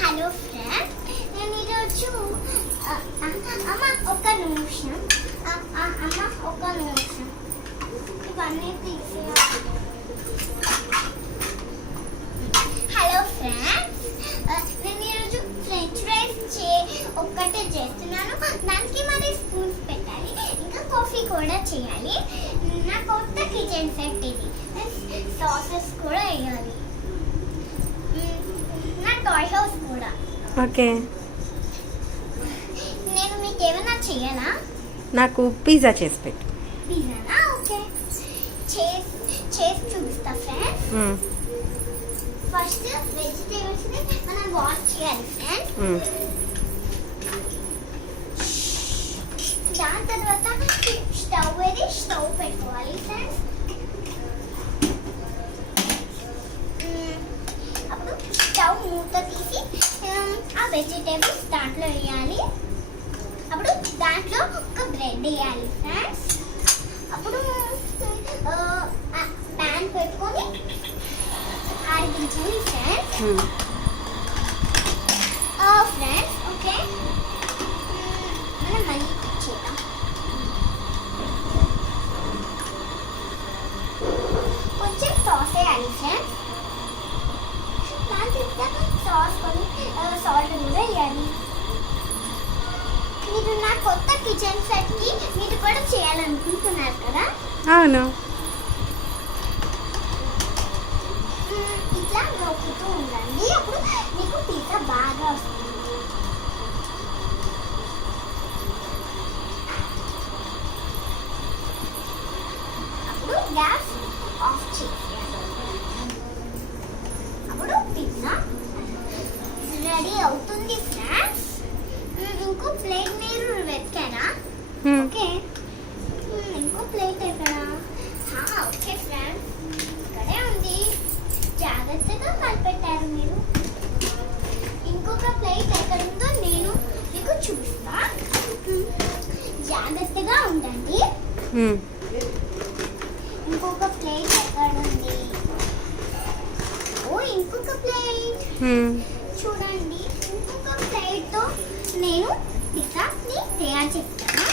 Hello friends, నేను ఈరోజు అమ్మ ఒక నిమిషం ఇవన్నీ తీసేయాలి. హలో ఫ్రెండ్స్, నేను ఈరోజు ఫ్రెంచ్ ఫ్రైస్ ఒక్కటే చేస్తున్నాను. దానికి మరి స్పూన్స్ పెట్టాలి, ఇంకా కాఫీ కూడా చేయాలి. నా కొత్త కిచెన్ సెట్ ఇది. సాసెస్ కూడా వేయాలి. నా టాయ్ హౌస్ కూడా. ఓకే, నేను మీకు ఏమైనా చేయాలా? నాకు పిజ్జా చేసి పెట్టు. పిజ్జానా? ఓకే, చేసి చూపిస్తా ఫ్రెండ్స్. ఫస్ట్ వెజిటేబుల్స్ ని మనం వాష్ చేయాలి ఫ్రెండ్స్. దాని తర్వాత స్టవ్ పెట్టుకోవాలి ఫ్రెండ్స్. అప్పుడు స్టవ్ మూత తీసి ఆ వెజిటేబుల్స్ దాంట్లో వేయాలి. అప్పుడు దాంట్లో ఒక బ్రెడ్ వేయాలి ఫ్రెండ్స్. అప్పుడు ప్యాన్ పెట్టుకొని ఆడిపించాలి ఫ్రెండ్స్. ఫ్రెండ్స్ ఓకే, మనం మళ్ళీ చేద్దాం. కొంచెం సాస్ వేయాలి ఫ్రెండ్స్. దాని తర్వాత సాస్ కొన్ని సాల్ట్ కూడా వేయాలి. మీరు నా కొత్త కిచెన్ సెట్ కి మీరు కూడా చేయాలనుకుంటున్నారు కదా? అవును. ఇట్లా నొక్కుతూ ఉండండి, అప్పుడు మీకు పిజ్జా బాగా వస్తుంది. అప్పుడు గ్యాస్ ఆఫ్ చేయాలి. అప్పుడు పిజ్జా రెడీ అవుతుంది ఫ్రెండ్స్. ఇంకో ప్లేట్ మీరు వెతికారా? ఓకే, ఇంకో ప్లేట్ ఎక్కడా? ఓకే ఫ్రెండ్స్, ఇక్కడే ఉంది. జాగ్రత్తగా కలిపెట్టారు మీరు. ఇంకొక ప్లేట్ ఎక్కడుందో నేను మీకు చూస్తా. జాగ్రత్తగా ఉండండి. ఇంకొక ప్లేట్ ఎక్కడుంది? ఇంకొక ప్లేట్ చూడండి. ఇంకొక ప్లేట్ తో నేను పిజ్జాని తయారు చేస్తాను.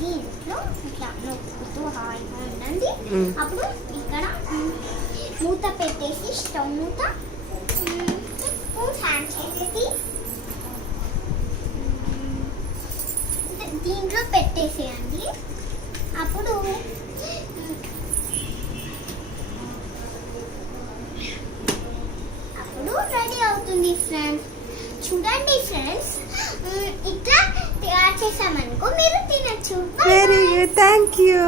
దీంట్లో ఇట్లా నొక్కుతూ హాయిగా ఉండండి. అప్పుడు ఇక్కడ మూత పెట్టేసి స్టవ్ మూత స్పూన్స్ హ్యాండ్ చేసేసి దీంట్లో పెట్టేసేయండి. అప్పుడు రెడీ అవుతుంది ఫ్రెండ్స్. చూడండి ఫ్రెండ్స్, ఇట్లా తయారు చేసామనుకో మీరు తినచ్చు. Very good, thank you.